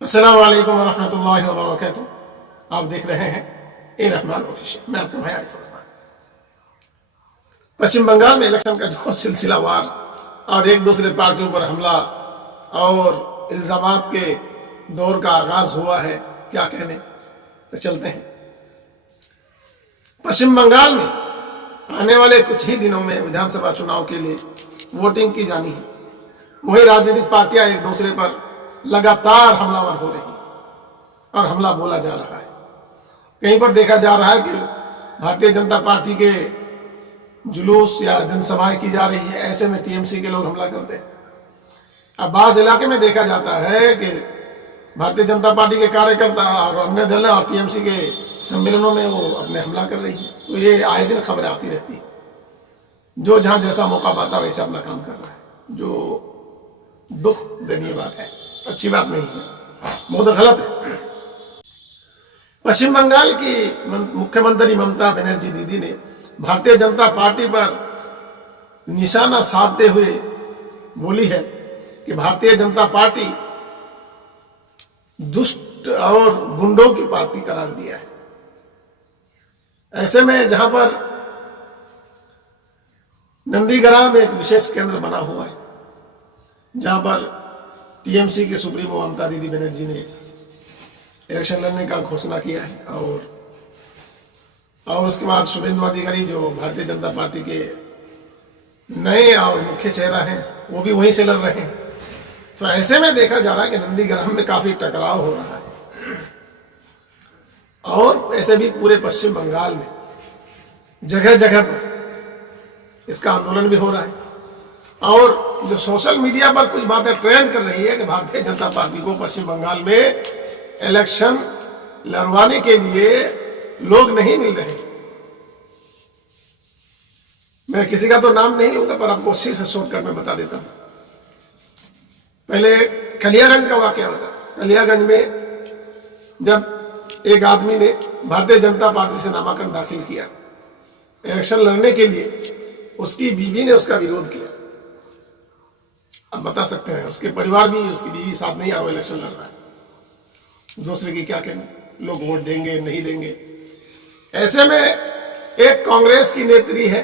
अस्सलाम वालेकुम वरहमतुल्लाहि वबरकातुहू। आप देख रहे हैं ए रहमान ऑफिशियल। मैं आपका भाई आरिफ रहमान। पश्चिम बंगाल में इलेक्शन का जो सिलसिलावार और एक दूसरे पार्टियों पर हमला और इल्जामात के दौर का आगाज हुआ है, क्या कहने। तो चलते हैं। पश्चिम बंगाल में आने वाले कुछ ही दिनों में विधानसभा चुनाव के लिए वोटिंग की जानी है। वही राजनीतिक पार्टियां एक दूसरे पर लगातार हमलावर हो रही हैं और हमला बोला जा रहा है। कहीं पर देखा जा रहा है कि भारतीय जनता पार्टी के जुलूस या जनसभाएं की जा रही है, ऐसे में टीएमसी के लोग हमला करते हैं। अब बास इलाके में देखा जाता है कि भारतीय जनता पार्टी के कार्यकर्ता और अन्य दल और टीएमसी के सम्मेलनों में वो अपने हमला कर रही है। तो ये आए दिन खबरें आती रहती है। जो जहां जैसा मौका पाता वैसे अपना काम कर रहा है, जो दुख देनीय बात है, अच्छी बात नहीं है, बहुत गलत है। पश्चिम बंगाल की मुख्यमंत्री ममता बनर्जी दीदी ने भारतीय जनता पार्टी पर निशाना साधते हुए बोली है कि भारतीय जनता पार्टी दुष्ट और गुंडों की पार्टी करार दिया है। ऐसे में जहां पर नंदीग्राम में एक विशेष केंद्र बना हुआ है, जहां पर टीएमसी के सुप्रीमो ममता दीदी बनर्जी ने इलेक्शन लड़ने का घोषणा किया है और उसके बाद शुभेंदु अधिकारी जो भारतीय जनता पार्टी के नए और मुख्य चेहरा हैं, वो भी वहीं से लड़ रहे हैं। तो ऐसे में देखा जा रहा है कि नंदीग्राम में काफी टकराव हो रहा है और ऐसे भी पूरे पश्चिम बंगाल में जगह जगह पर इसका आंदोलन भी हो रहा है। और जो सोशल मीडिया पर कुछ बातें ट्रेंड कर रही है कि भारतीय जनता पार्टी को पश्चिम बंगाल में इलेक्शन लड़वाने के लिए लोग नहीं मिल रहे। मैं किसी का तो नाम नहीं लूंगा, पर आपको सिर्फ शॉर्टकट में बता देता हूं। पहले कलियागंज का वाकया बता। कलियागंज में जब एक आदमी ने भारतीय जनता पार्टी से नामांकन दाखिल किया इलेक्शन लड़ने के लिए, उसकी बीवी ने उसका विरोध किया। अब बता सकते हैं, उसके परिवार भी, उसकी बीवी साथ नहीं आ रहा, इलेक्शन लड़ रहा है। दूसरे की क्या कहना, लोग वोट देंगे नहीं देंगे। ऐसे में एक कांग्रेस की नेत्री है,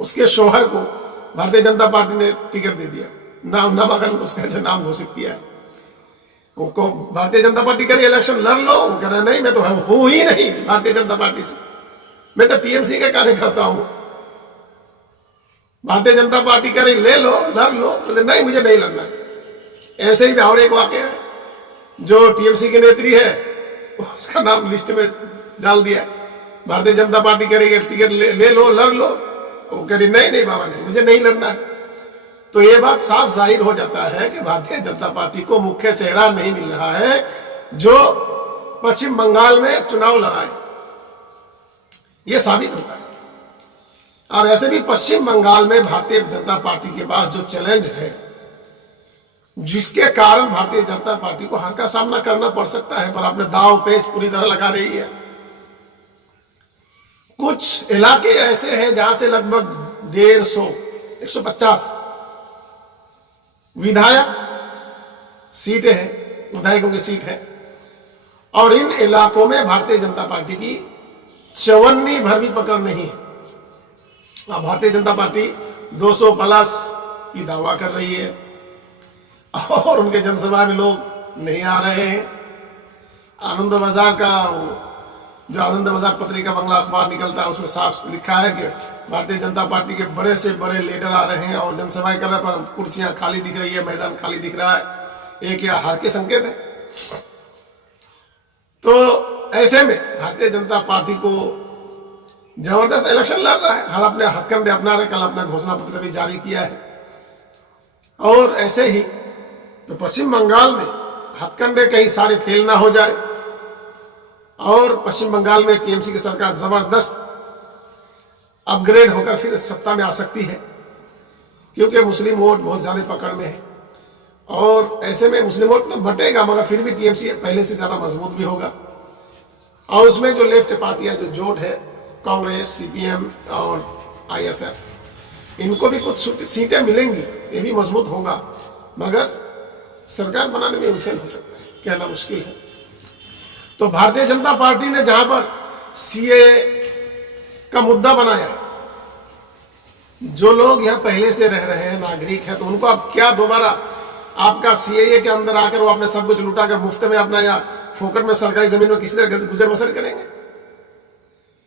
उसके शौहर को भारतीय जनता पार्टी ने टिकट दे दिया, नामांकन उसका जो नाम घोषित किया है। वो भारतीय जनता पार्टी कह रही इलेक्शन लड़ लो, वो कह रहा नहीं, मैं तो हूं ही नहीं भारतीय जनता पार्टी से, मैं तो टीएमसी का कार्यकर्ता हूं। भारतीय जनता पार्टी कह रही ले लो लड़ लो, तो नहीं मुझे नहीं लड़ना। ऐसे ही और एक वाकया है, जो टीएमसी की नेत्री है उसका नाम लिस्ट में डाल दिया। भारतीय जनता पार्टी कह रही है टिकट ले लो लड़ लो, वो कह रही नहीं बाबा नहीं, मुझे नहीं लड़ना है। तो ये बात साफ जाहिर हो जाता है कि भारतीय जनता पार्टी को मुख्य चेहरा नहीं मिल रहा है जो पश्चिम बंगाल में चुनाव लड़ाए, ये साबित होता है। और ऐसे भी पश्चिम बंगाल में भारतीय जनता पार्टी के पास जो चैलेंज है, जिसके कारण भारतीय जनता पार्टी को हार का सामना करना पड़ सकता है, पर अपने दाव पेच पूरी तरह लगा रही है। कुछ इलाके ऐसे हैं जहां से लगभग 150 विधायक सीटें हैं, विधायकों की सीट है, और इन इलाकों में भारतीय जनता पार्टी की चवन्नी भर भी पकड़ नहीं है। अब भारतीय जनता पार्टी 200 प्लस की दावा कर रही है और उनके जनसभा में लोग नहीं आ रहे हैं। आनंद बाजार का जो आनंद बाजार पत्रिका बंगला अखबार निकलता है, उसमें साफ लिखा है कि भारतीय जनता पार्टी के बड़े से बड़े लीडर आ रहे हैं और जनसभाएं कर रहे, पर कुर्सियां खाली दिख रही है, मैदान खाली दिख रहा है। ये क्या हार के संकेत है? तो ऐसे में भारतीय जनता पार्टी को जबरदस्त इलेक्शन लड़ रहा है, हर अपने हथकंडे अपना रहे। कल अपना घोषणा पत्र भी जारी किया है। और ऐसे ही तो पश्चिम बंगाल में हथकंडे कहीं सारे फेल ना हो जाए और पश्चिम बंगाल में टीएमसी की सरकार जबरदस्त अपग्रेड होकर फिर सत्ता में आ सकती है, क्योंकि मुस्लिम वोट बहुत ज्यादा पकड़ में है। और ऐसे में मुस्लिम वोट तो बटेगा, मगर फिर भी टीएमसी पहले से ज्यादा मजबूत भी होगा। और उसमें जो लेफ्ट पार्टियां जो जोट है, कांग्रेस, सीपीएम और ISF, इनको भी कुछ सीटें मिलेंगी, ये भी मजबूत होगा, मगर सरकार बनाने में विफल हो सकता है, कहना मुश्किल है। तो भारतीय जनता पार्टी ने जहां पर CAA का मुद्दा बनाया, जो लोग यहां पहले से रह रहे हैं, नागरिक हैं, तो उनको अब क्या दोबारा आपका CAA के अंदर आकर वो अपने सब कुछ लुटाकर मुफ्त में अपना या फोकट में सरकारी जमीन में किसी तरह गुजर बसर करेंगे?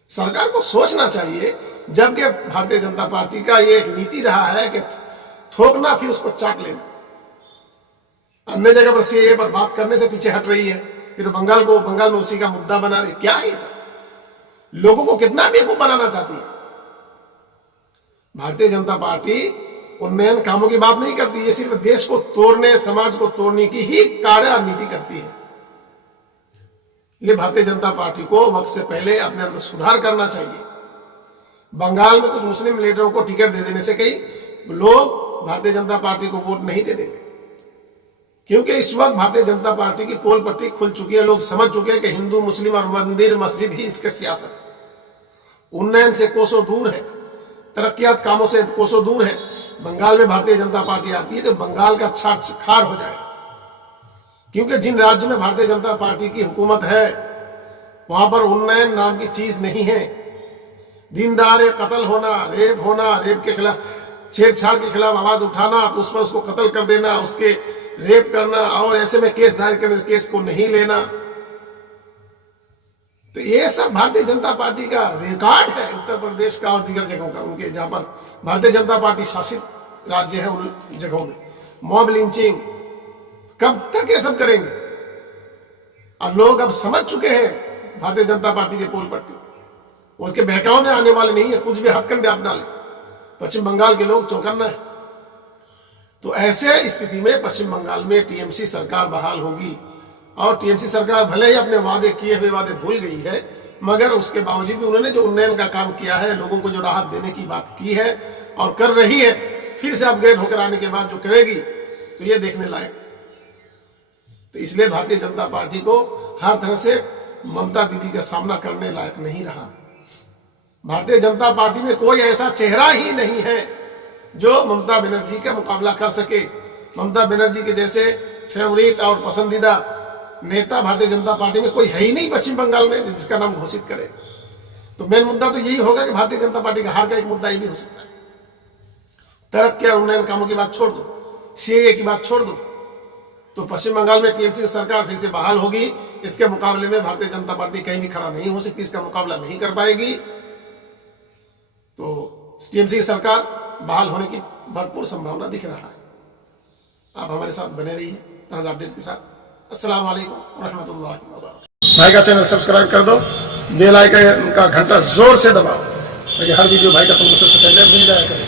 सरकार को सोचना चाहिए, जबकि भारतीय जनता पार्टी का ये एक नीति रहा है कि थोकना फिर उसको चाट लेना। अन्य जगह पर CAA पर बात करने से पीछे हट रही है, फिर बंगाल में उसी का मुद्दा बना रही। क्या है सब? लोगों को कितना बेवकूफ बनाना चाहती है भारतीय जनता पार्टी। उन्नयन कामों की बात नहीं करती, ये सिर्फ देश को तोड़ने, समाज को तोड़ने की ही नीति करती है। ये भारतीय जनता पार्टी को वक्त से पहले अपने अंदर सुधार करना चाहिए। बंगाल में कुछ मुस्लिम लीडरों को टिकट दे देने से कई लोग भारतीय जनता पार्टी को वोट नहीं दे देंगे, क्योंकि इस वक्त भारतीय जनता पार्टी की पोल पट्टी खुल चुकी है। लोग समझ चुके हैं कि हिंदू मुस्लिम और मंदिर मस्जिद ही इसके सियासत है। उन्नयन से कोसों दूर है, तरक्कियात कामों से कोसों दूर है। बंगाल में भारतीय जनता पार्टी आती है तो बंगाल का खार हो जाए, क्योंकि जिन राज्यों में भारतीय जनता पार्टी की हुकूमत है वहां पर उन्नयन नाम की चीज नहीं है। दीनदार कत्ल होना, रेप के खिलाफ, छेड़छाड़ के खिलाफ आवाज उठाना तो उस पर उसको कत्ल कर देना, उसके रेप करना और ऐसे में केस दायर करने, केस को नहीं लेना, तो ये सब भारतीय जनता पार्टी का रिकॉर्ड है उत्तर प्रदेश का और दीगर जगहों का, उनके जहां पर भारतीय जनता पार्टी शासित राज्य है उन जगहों में। मॉब लिंचिंग, कब तक ये सब करेंगे? और लोग अब समझ चुके हैं भारतीय जनता पार्टी के पोल पट्टी, उसके बहकाव में आने वाले नहीं है, कुछ भी हथकंडे अपना ले। पश्चिम बंगाल के लोग चौकन्ना है। तो ऐसे स्थिति में पश्चिम बंगाल में TMC सरकार बहाल होगी, और TMC सरकार भले ही अपने वादे किए हुए वादे भूल गई है, मगर उसके बावजूद भी उन्होंने जो उन्नयन का काम किया है, लोगों को जो राहत देने की बात की है और कर रही है, फिर से अपग्रेड होकर आने के बाद जो करेगी, तो ये देखने लायक। तो इसलिए भारतीय जनता पार्टी को हर तरह से ममता दीदी का सामना करने लायक नहीं रहा। भारतीय जनता पार्टी में कोई ऐसा चेहरा ही नहीं है जो ममता बनर्जी का मुकाबला कर सके। ममता बनर्जी के जैसे फेवरेट और पसंदीदा नेता भारतीय जनता पार्टी में कोई है ही नहीं पश्चिम बंगाल में जिसका नाम घोषित करे। तो मेन मुद्दा तो यही होगा कि भारतीय जनता पार्टी का हार का एक मुद्दा ये भी हो सकता है। तरक्की और उन्नयन कामों की बात छोड़ दो, CAA की बात छोड़ दो, तो पश्चिम बंगाल में TMC की सरकार फिर से बहाल होगी। इसके मुकाबले में भारतीय जनता पार्टी कहीं भी खड़ा नहीं हो सकती, इसका मुकाबला नहीं कर पाएगी। तो TMC की सरकार बहाल होने की भरपूर संभावना दिख रहा है। आप हमारे साथ बने रहिए ताजा अपडेट के साथ। अस्सलाम वालेकुम रहमतुल्लाहि व बरकातहू। भाई का चैनल सब्सक्राइब कर दो, बेल आइकन का घंटा जोर से दबाओ ताकि हर वीडियो भाई का तुमको सबसे पहले मिल जाया करे।